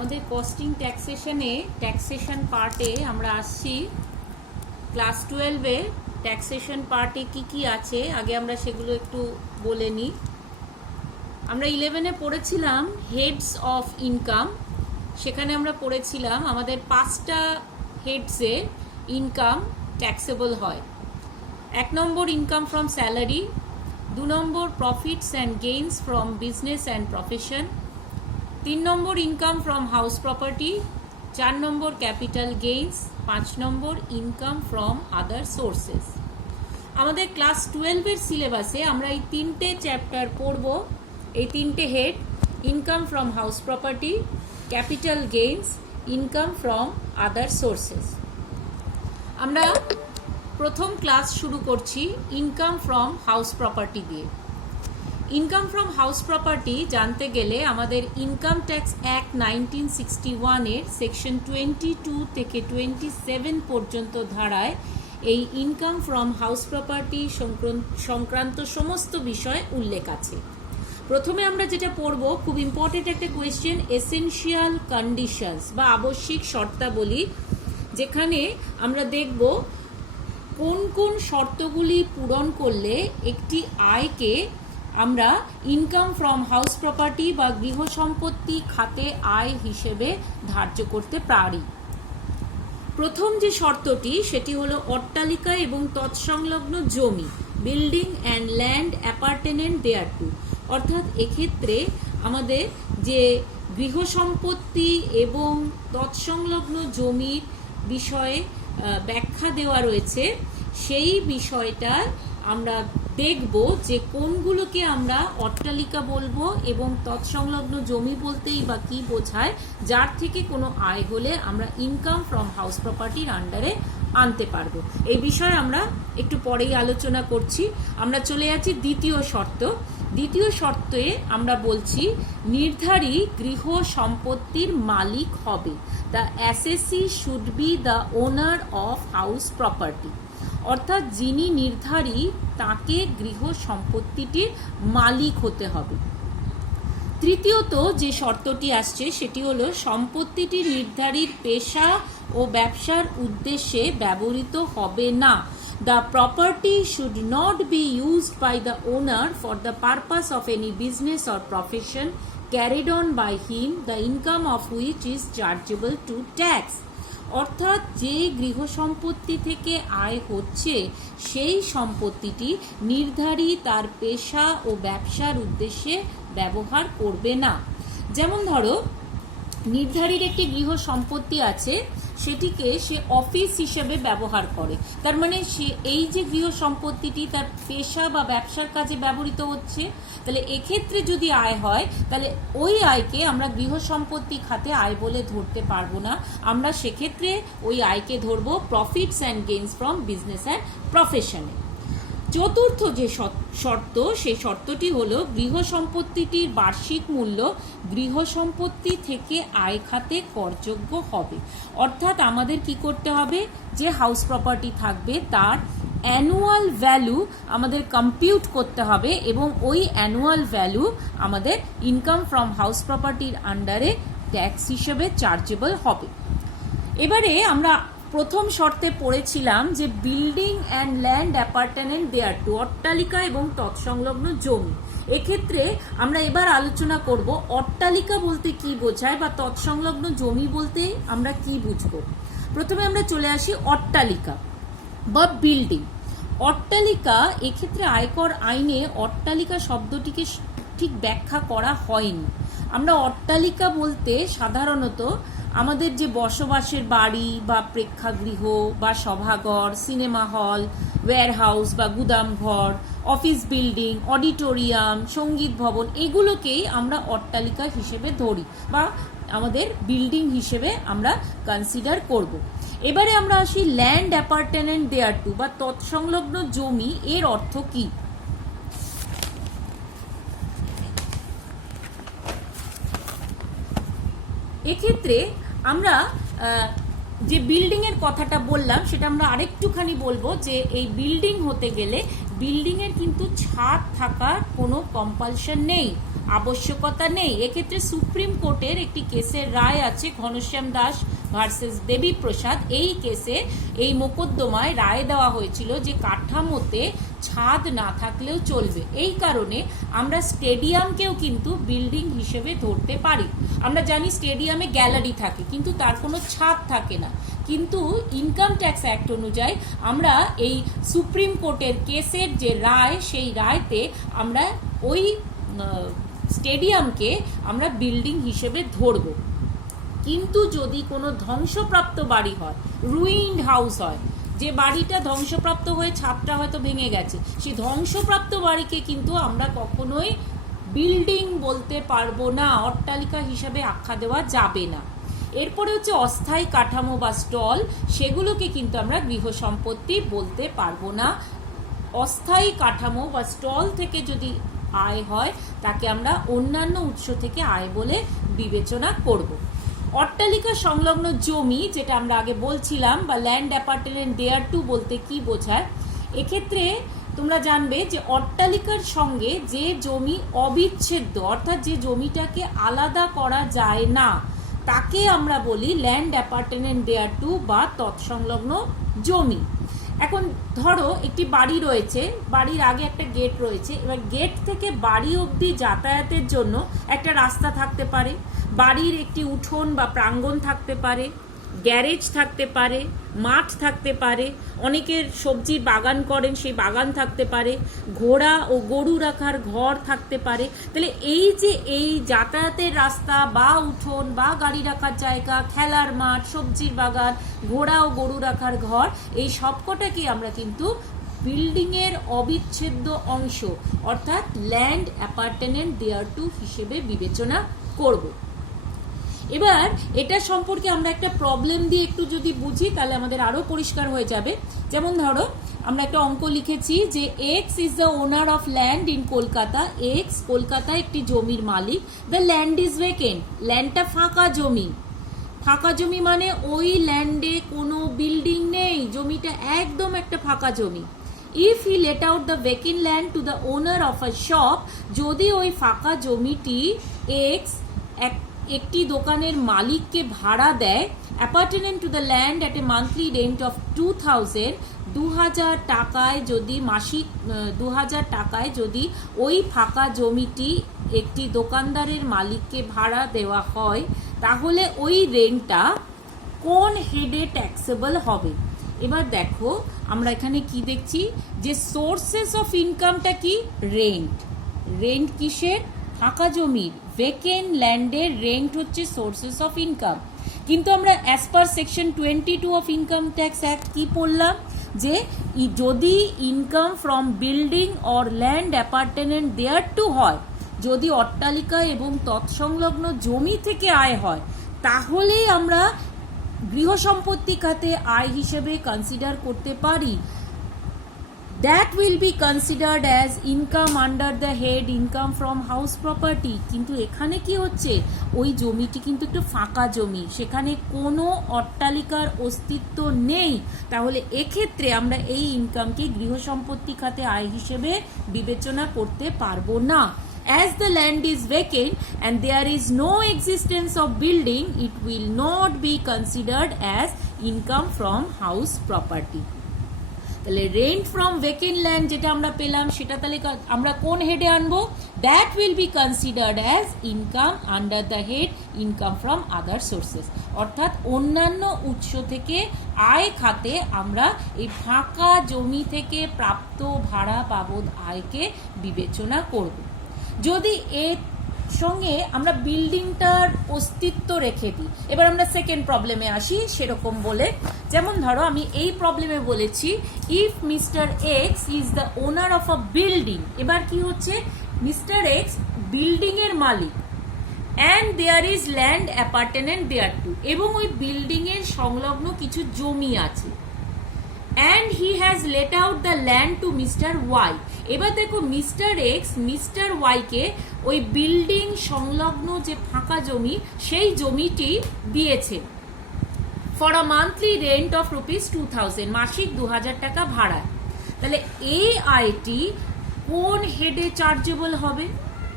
আমাদের costing taxation পার্টে আমরা আসছি। ক্লাস 12-এ ট্যাক্সেশন পার্টে কি আছে আগে আমরা সেগুলো একটু বলে নিই। আমরা 11-এ পড়েছিলাম হেডস অফ ইনকাম। সেখানে আমরা পড়েছিলাম আমাদের 5টা হেডসে ইনকাম ট্যাক্সেবল হয়। 1 number income from salary, 2 number profits and gains from business and profession, 3 number income from house property, 4 number capital gains, 5 number income from other sources. আমাদের ক্লাস 12-এর সিলেবাসে আমরা এই 3টে চ্যাপ্টার পড়ব। এই 3টে head, income from house property, capital gains, income from other sources. আমরা প্রথম ক্লাস শুরু করছি ইনকাম ফ্রম হাউস প্রপার্টি দিয়ে। ইনকাম ফ্রম হাউস প্রপার্টি জানতে গেলে আমাদের ইনকাম ট্যাক্স অ্যাক্ট 1961-এর সেকশন 22 থেকে 27 পর্যন্ত ধারায় এই ইনকাম ফ্রম হাউস প্রপার্টি সংক্রান্ত সমস্ত বিষয় উল্লেখ আছে। প্রথমে আমরা যেটা পড়ব, খুব ইম্পর্টেন্ট একটা কোয়েশ্চেন, এসেনশিয়াল কন্ডিশনস বা আবশ্যিক শর্তাবলী, যেখানে আমরা দেখব কোন কোন শর্তগুলি পূরণ করলে একটি আয়কে আমরা ইনকাম ফ্রম হাউস প্রপার্টি বা গৃহ সম্পত্তি খাতে আয় হিসেবে ধার্য করতে পারি। প্রথম যে শর্তটি সেটি হলো অট্টালিকা এবং তৎসংলগ্ন জমি, বিল্ডিং অ্যান্ড ল্যান্ড অ্যাপার্টেনেন্ট দেয়ারটু। অর্থাৎ এক্ষেত্রে আমাদের যে গৃহ সম্পত্তি এবং তৎসংলগ্ন জমির বিষয়ে ব্যাখ্যা দেওয়া রয়েছে, সেই বিষয়টা আমরা দেখব যে কোনগুলোকে আমরা অট্টালিকা বলবো এবং তৎসংলগ্ন জমি বলতেই বা কি বোঝায়, যার থেকে কোনো আয় হলে আমরা ইনকাম ফ্রম হাউস প্রপার্টির আন্ডারে আনতে পারবো। এই বিষয়ে আমরা একটু পরেই আলোচনা করছি। আমরা চলে যাচ্ছি দ্বিতীয় শর্ত। দ্বিতীয় শর্তে আমরা বলছি নির্ধারী গৃহ সম্পত্তির মালিক হবে। The অ্যাসেসি should be the owner of house property. অর্থাৎ যিনি নির্ধারী তাকে গৃহ সম্পত্তিটির মালিক হতে হবে। তৃতীয়ত যে শর্তটি আসছে সেটি হলো সম্পত্তিটি নির্ধারীর পেশা ও ব্যবসার উদ্দেশ্যে ব্যবহৃত হবে না। The property should not be used by the owner for the purpose of any business or profession carried on by him, the income of which is chargeable to tax. অর্থাৎ যে গৃহ সম্পত্তি থেকে আয় হচ্ছে সেই সম্পত্তিটি নির্ধারী তার পেশা ও ব্যবসার উদ্দেশ্যে ব্যবহার করবে না। যেমন ধরো, নির্ধারীর একটি গৃহ সম্পত্তি আছে, সেটিকে সে অফিস হিসেবে ব্যবহার করে, তার মানে সে এই যে গৃহ সম্পত্তিটি তার পেশা বা ব্যবসার কাজে ব্যবহৃত হচ্ছে, তাহলে এক্ষেত্রে যদি আয় হয় তাহলে ওই আয়কে আমরা গৃহ সম্পত্তি খাতে আয় বলে ধরতে পারবো না। আমরা সেক্ষেত্রে ওই আয়কে ধরবো profits and gains from business and প্রফেশনে। চতুর্থ যে শর্ত, সেই শর্তটি হলো গৃহ সম্পত্তিটির বার্ষিক মূল্য গৃহ সম্পত্তি থেকে আয় খাতে করযোগ্য হবে। অর্থাৎ আমাদের কি করতে হবে, যে হাউস প্রপার্টি থাকবে তার অ্যানুয়াল ভ্যালু আমাদের কম্পিউট করতে হবে এবং ওই অ্যানুয়াল ভ্যালু আমাদের ইনকাম ফ্রম হাউস প্রপার্টির আন্ডারে ট্যাক্স হিসেবে চার্জেবল হবে। এবারে আমরা প্রথম শর্তে পড়েছিলাম যে বিল্ডিং অ্যান্ড ল্যান্ড অ্যাপার্টেনেন্ট দেয়ারটু, অট্টালিকা এবং তৎসংলগ্ন জমি। এক্ষেত্রে আমরা এবার আলোচনা করব অট্টালিকা বলতে কি বোঝায় বা তৎসংলগ্ন জমি বলতে আমরা কি বুঝবো। প্রথমে আমরা চলে আসি অট্টালিকা বা বিল্ডিং। অট্টালিকা, এক্ষেত্রে আয়কর আইনে অট্টালিকা শব্দটিকে ঠিক ব্যাখ্যা করা হয়নি। আমরা অট্টালিকা বলতে সাধারণত আমাদের যে বসবাসের বাড়ি বা প্রেক্ষাগৃহ বা সভাঘর, সিনেমা হল, ওয়্যারহাউস বা গুদামঘর, অফিস বিল্ডিং, অডিটোরিয়াম, সঙ্গীত ভবন, এগুলোকেই আমরা অট্টালিকা হিসেবে ধরি বা আমাদের বিল্ডিং হিসেবে আমরা কনসিডার করব। এবারে আমরা আসি ল্যান্ড অ্যাপার্টেনেন্ট দেয়ারটু বা তৎসংলগ্ন জমি। এর অর্থ কি? এক্ষেত্রে আমরা যে বিল্ডিং এর কথাটা বললাম সেটা আমরা আরেকটুখানি বলবো যে এই বিল্ডিং হতে গেলে বিল্ডিং এর কিন্তু ছাদ থাকার কোনো কম্পালশন নেই। আবশ্যকতা নেই। এক্ষেত্রে সুপ্রিম কোর্টের একটি কেসের রায় আছে, ঘনশ্যাম দাস ভার্সেস দেবী প্রসাদ। এই কেসে এই মোকদ্দমায় রায় দেওয়া হয়েছিল যে কাঠামোতে ছাদ না থাকলেও চলবে। এই কারণে আমরা স্টেডিয়ামকেও কিন্তু বিল্ডিং হিসেবে ধরতে পারি। আমরা জানি স্টেডিয়ামে গ্যালারি থাকে কিন্তু তার কোনো ছাদ থাকে না, কিন্তু ইনকাম ট্যাক্স অ্যাক্ট অনুযায়ী আমরা এই সুপ্রিম কোর্টের কেসের যে রায়, সেই রায়তে আমরা ওই স্টেডিয়ামকে আমরা বিল্ডিং হিসেবে ধরব। কিন্তু যদি কোনো ধ্বংসপ্রাপ্ত বাড়ি হয়, রুইন্ড হাউস হয়, যে বাড়িটা ধ্বংসপ্রাপ্ত হয়ে ছাদটা হয়তো ভেঙে গেছে, সেই ধ্বংসপ্রাপ্ত বাড়িকে কিন্তু আমরা কখনোই বিল্ডিং বলতে পারবো না, অট্টালিকা হিসাবে আখ্যা দেওয়া যাবে না। এরপরে হচ্ছে অস্থায়ী কাঠামো বা স্টল, সেগুলোকে কিন্তু আমরা গৃহ সম্পত্তি বলতে পারবো না। অস্থায়ী কাঠামো বা স্টল থেকে যদি আয় হয় তাকে আমরা অন্যান্য উৎস থেকে আয় বলে বিবেচনা করব। অট্টালিকা সংলগ্ন জমি, যেটা আমরা আগে বলছিলাম, বা ল্যান্ড অ্যাপার্টমেন্ট দেয়ার টু বলতে কি বোঝায়, এক্ষেত্রে তোমরা জানবে যে অট্টালিকার সঙ্গে যে জমি অবিচ্ছেদ্য, অর্থাৎ যে জমিটাকে আলাদা করা যায় না, তাকে আমরা বলি ল্যান্ড অ্যাপার্টমেন্ট দেয়ার টু বা তৎসংলগ্ন জমি। এখন ধরো একটি বাড়ি রয়েছে, বাড়ির আগে একটা গেট রয়েছে, এবার গেট থেকে বাড়ি অবধি যাতায়াতের জন্য একটা রাস্তা থাকতে পারে, বাড়ির একটি উঠোন বা প্রাঙ্গণ থাকতে পারে, গ্যারেজ থাকতে পারে, মাঠ থাকতে পারে, অনেকের সবজির বাগান করেন সেই বাগান থাকতে পারে, ঘোড়া ও গরু রাখার ঘর থাকতে পারে। তাহলে এই যে এই যাতায়াতের রাস্তা বা উঠোন বা গাড়ি রাখার জায়গা, খেলার মাঠ, সবজির বাগান, ঘোড়া ও গরু রাখার ঘর, এই সবকটাকে আমরা কিন্তু বিল্ডিংয়ের অবিচ্ছেদ্য অংশ অর্থাৎ ল্যান্ড অ্যাপার্টমেন্ট দেয়ার টু হিসেবে বিবেচনা করব। এবার এটা সম্পর্কে আমরা একটা প্রবলেম দিয়ে একটু যদি বুঝি তাহলে আমাদের আরো পরিষ্কার হয়ে যাবে। যেমন ধরো আমরা একটা অঙ্ক লিখেছি যে x is the owner of land in Kolkata. X Kolkata একটি জমির মালিক। দ্য ল্যান্ড ইজ ভেকেন্ট, ল্যান্ডটা ফাঁকা জমি। ফাঁকা জমি মানে ওই ল্যান্ডে কোনো বিল্ডিং নেই, জমিটা একদম একটা ফাঁকা জমি। If he let out the vacant land to the owner of a shop, যদি ওই ফাঁকা জমিটি এক্স একটি দোকানের মালিককে ভাড়া দেয়, appurtenant to the land at a monthly rent of 2000, 2000 টাকায় যদি মাসিক 2000 টাকায় যদি ওই ফাঁকা জমিটি একটি দোকানদারের মালিককে ভাড়া দেওয়া হয়, তাহলে ওই রেন্টটা কোন হেডে ট্যাক্সেবল হবে? এবার দেখো আমরা এখানে কি দেখছি যে সোর্সেস অফ ইনকামটা কি? রেন্ট। রেন্ট কিসের? ফাঁকা জমির। ভেকেন্ট ল্যান্ডের রেন্ট হচ্ছে সোর্সেস অফ ইনকাম। কিন্তু আমরা as per section 22 of income tax act কি পড়লাম যে যদি income from building or land apartment there to হয়, যদি অট্টালিকা এবং তৎসংলগ্ন জমি থেকে আয় হয়, তাহলেই আমরা গৃহ সম্পত্তি খাতে আয় হিসেবে কনসিডার করতে পারি। That will be considered as income under the head income from house property. কিন্তু এখানে কি হচ্ছে, ওই জমিটি কিন্তু একটু ফাঁকা জমি, সেখানে কোনো অট্টালিকার অস্তিত্ব নেই। তাহলে এক্ষেত্রে আমরা এই ইনকামকে গৃহ সম্পত্তি খাতে আয় হিসেবে বিবেচনা করতে পারবো না। As the land is vacant and there is no existence of building, it will not be considered as income from house property. তাহলে রেন্ট ফ্রম ভেকেন্ট ল্যান্ড যেটা আমরা পেলাম সেটা তাহলে আমরা কোন হেডে আনবো? That will be considered as income under the head income from other sources. অর্থাৎ অন্যান্য উৎস থেকে আয় খাতে আমরা এই ফাঁকা জমি থেকে প্রাপ্ত ভাড়া বাবদ আয়কে বিবেচনা করব। যদি এর সঙ্গে আমরা বিল্ডিংটার অস্তিত্ব রেখে দিই, এবার আমরা সেকেন্ড প্রবলেমে আসি সেরকম বলে। যেমন ধরো আমি এই প্রবলেমে বলেছি if mister X is the owner of a building. এবার কি হচ্ছে, মিস্টার এক্স বিল্ডিং এর মালিক and there is land apartment there to, এবং ওই বিল্ডিং এর সংলগ্ন কিছু জমি আছে। And he has let out the land to mister Y. এবার দেখো মিস্টার এক্স মিস্টার ওয়াইকে ওই বিল্ডিং সংলগ্ন যে ফাঁকা জমি সেই জমিটি দিয়েছে for a monthly rent of ₹2000, মাসিক 2000 টাকা ভাড়া। তাহলে এই আয়টি কোন হেডে চার্জেবল হবে?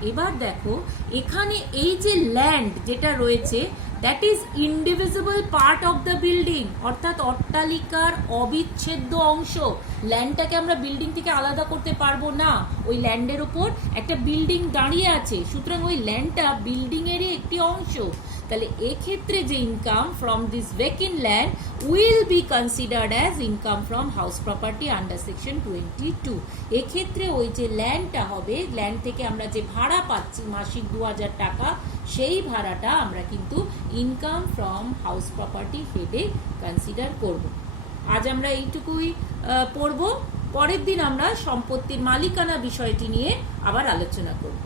এবার দেখো এখানে এই যে ল্যান্ড যেটা রয়েছে, that is indivisible part of the building, অর্থাৎ অট্টালিকার অবিচ্ছেদ্য অংশ। ল্যান্ডটাকে আমরা বিল্ডিং থেকে আলাদা করতে পারবো না, ওই ল্যান্ডের উপর একটা বিল্ডিং দাঁড়িয়ে আছে, সুতরাং ওই ল্যান্ডটা বিল্ডিং এরই একটি অংশ। তাহলে এক্ষেত্রে যে income from this vacant land will be considered as income from house property under section 22। এক্ষেত্রে ওই যে ল্যান্ডটা হবে, ল্যান্ড থেকে আমরা যে ভাড়া পাচ্ছি মাসিক 2000 টাকা, সেই ভাড়াটা আমরা কিন্তু ইনকাম ফ্রম হাউস প্রপার্টি হেডে কনসিডার করব। আজ আমরা এইটুকুই পড়ব। পরের দিন আমরা সম্পত্তির মালিকানা বিষয়টি নিয়ে আবার আলোচনা করব।